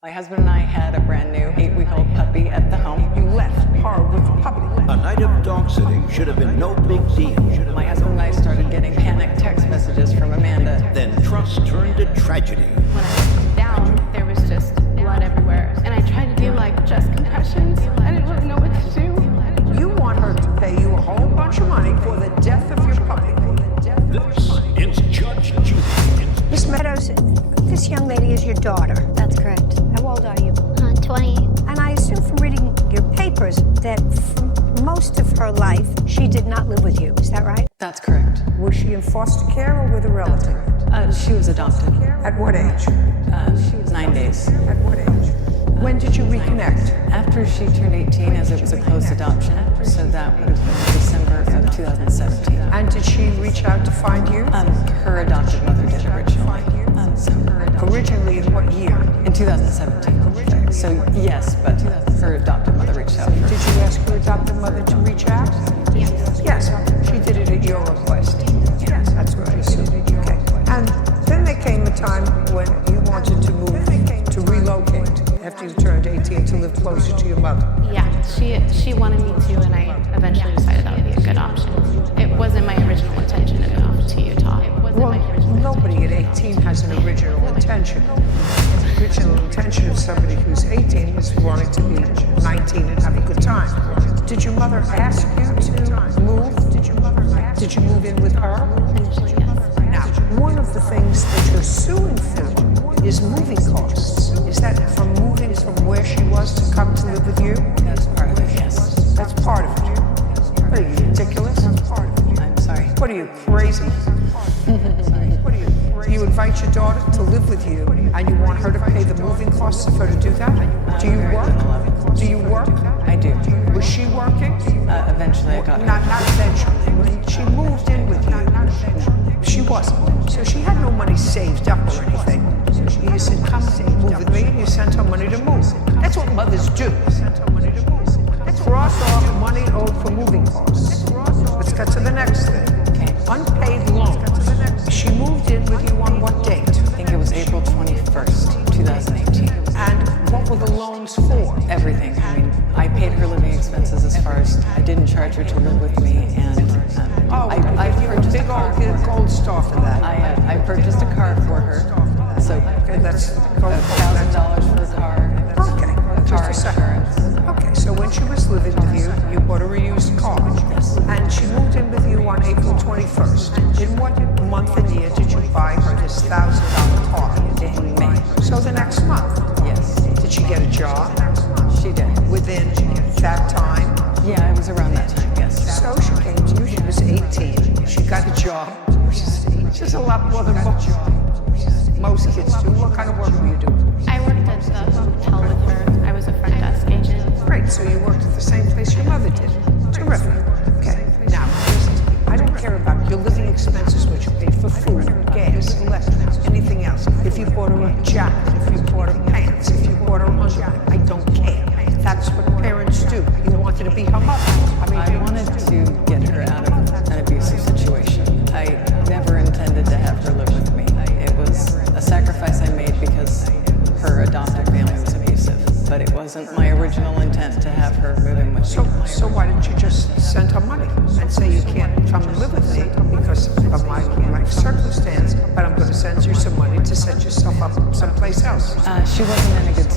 My husband and I had a brand new 8-week-old puppy at the home. You left her with a puppy. A night of dog sitting should have been no big deal. My husband and I started getting panic text messages from Amanda. Then trust turned to tragedy. When I looked down, there was just blood everywhere. And I tried to do like just compressions. I didn't really know what to do. You want her to pay you a whole bunch of money for the death of your puppy. This is Judge Judy. Miss Meadows, this young lady is your daughter. That's correct. How old are you? 20. And I assume from reading your papers that for most of her life, she did not live with you. Is that right? That's correct. Was she in foster care or with a relative? She was adopted. At what age? She was 9 days. At what age? When did you reconnect? After she turned 18, as it was a closed adoption, so that would have been December of 2017. And did she reach out to find you? Her adopted mother did originally. Originally in what year? In 2017. So yes, but her adopted mother reached out. Did you ask your adopted mother to reach out? Yes. Yes, she did it at your request. Yes, that's what I assumed. Okay. And then there came a time when you wanted to move, to relocate after you turned 18 to live closer to your mother. Yeah, she wanted me to, and I eventually decided that would be a good option. It wasn't my original intention to go to Utah. It wasn't Well, my original nobody at 18 has an original intention. The original intention of somebody who's 18 is wanting to be 19 and have a good time. Did your mother ask you to move? Did you move in with her? initially, yes. Now, one of the things that you're suing for is moving costs. Is that from moving from where she was to come to live with you? That's part of it, yes. That's part of it. What are you, ridiculous? That's part of it. I'm sorry. What are you, crazy? What are you, crazy? You invite your daughter to live with you and you want her to pay the moving costs of her to do that? Do you work? Do you work? I do. Was she working? Eventually I got her. Not eventually. When she moved in with you, she wasn't. So she had no money saved up or anything. You said, come move with me, and you sent her money to move. That's what mothers do. Cross off money owed for moving costs. Let's get to the next thing. Okay. Unpaid loans. She moved in with you on what date? I think it was April 21st, 2018. And what were the loans for? Everything. I mean, I paid her living expenses as far as I didn't charge her to live with me, and I purchased a big car. old gold star for that. I purchased a car for her, so Okay, that's gold. $1,000 for a car. Okay, just Car a second. insurance. Okay, so when she was living with you, you bought her a used car. And she moved in with you on April 21st. In what month and year did you buy her this $1,000 car? In May. So the next month. Yes, Did she get a job she did. within that time? Yeah, it was around that time, yes. So she came to you, she was 18. She got a job, which is a lot more than most kids do. What kind of work were you doing? I worked at the hotel with her. I was a front desk agent. Great, so you worked at the same place your mother did. Terrific. Okay, now, listen to me. I don't care about your living expenses, what you paid for food, gas, electric, anything else. If you bought her a jacket, if you bought her pants, if you bought her underwear, I don't care. That's what parents do. You wanted to be her mother. I wanted to get her out of an abusive situation. I never intended to have her live with me. It was a sacrifice I made because her adoptive family was abusive. But it wasn't my original intent to have her move in with me. So why didn't you just send her money and say you can't come and live with me because of my circumstance, but I'm going to send you some money to set yourself up someplace else? She wasn't in a good